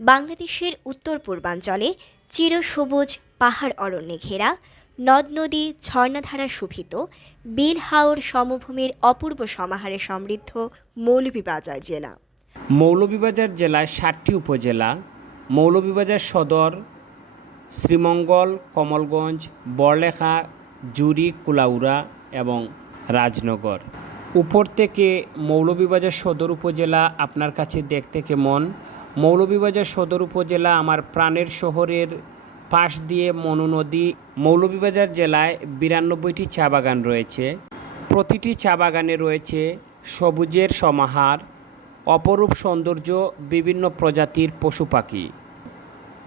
বাংলাদেশের উত্তর পূর্বাঞ্চলে চিরসবুজ পাহাড় অরণ্যে ঘেরা নদ নদী ঝর্ণাধারা শোভিত বিল হাওর সমভূমির অপূর্ব সমাহারে সমৃদ্ধ মৌলভীবাজার জেলা। মৌলভীবাজার জেলায় 7টি উপজেলা। মৌলভীবাজার সদর, শ্রীমঙ্গল, কমলগঞ্জ, বড়লেখা, জুরি, কুলাউড়া এবং রাজনগর। উপর থেকে মৌলভীবাজার সদর উপজেলা আপনার কাছে দেখতে কেমন? মৌলভীবাজার সদর উপজেলা আমার প্রাণের শহরের পাশ দিয়ে মনু নদী। মৌলভীবাজার জেলায় 92টি চা বাগান রয়েছে। প্রতিটি চা বাগানে রয়েছে সবুজের সমাহার, অপরূপ সৌন্দর্য, বিভিন্ন প্রজাতির পশু পাখি।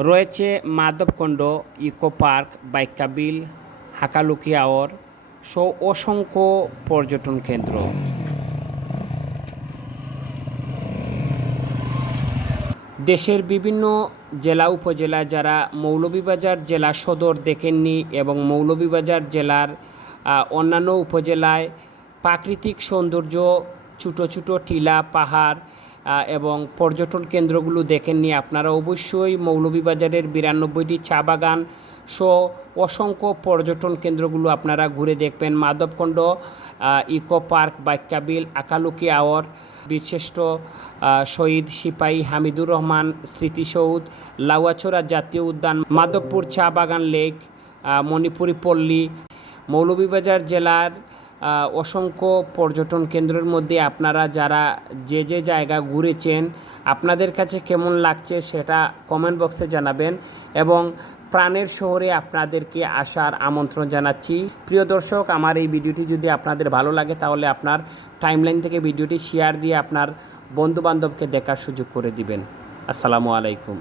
রয়েছে মাধবকুণ্ড, ইকো পার্ক, বাইকাবিল, হাকালুকি আওয়ার সহ অসংখ্য পর্যটন কেন্দ্র। দেশের বিভিন্ন জেলা উপজেলা যারা মৌলভীবাজার জেলা সদর দেখেননি এবং মৌলভীবাজার জেলার অন্যান্য উপজেলায় প্রাকৃতিক সৌন্দর্য, ছোটো ছোটো টিলা, পাহাড় এবং পর্যটন কেন্দ্রগুলো দেখেননি, আপনারা অবশ্যই মৌলভীবাজারের 92টি চা বাগান সহ অসংখ্য পর্যটন কেন্দ্রগুলো আপনারা ঘুরে দেখবেন। মাধবকুণ্ড, ইকো পার্ক, বাইকাবিল, আকালুকি আওয়ার, বিশিষ্ট শহীদ সিপাহী হামিদুর রহমান স্মৃতিসৌধ, লাউয়াছড়া জাতীয় উদ্যান, মাধবপুর চা বাগান লেক, মণিপুরি পল্লী। মৌলভীবাজার জেলার অসংখ্য পর্যটন কেন্দ্রের মধ্যে আপনারা যারা যে যে জায়গা ঘুরেছেন আপনাদের কাছে কেমন লাগছে সেটা কমেন্ট বক্সে জানাবেন এবং প্রাণের শহরে আপনাদেরকে আসার আমন্ত্রণ জানাচ্ছি। প্রিয় দর্শক, আমার এই ভিডিওটি যদি আপনাদের ভালো লাগে তাহলে আপনার টাইমলাইন থেকে ভিডিওটি শেয়ার দিয়ে আপনার বন্ধুবান্ধবকে দেখার সুযোগ করে দিবেন। আসসালামু আলাইকুম।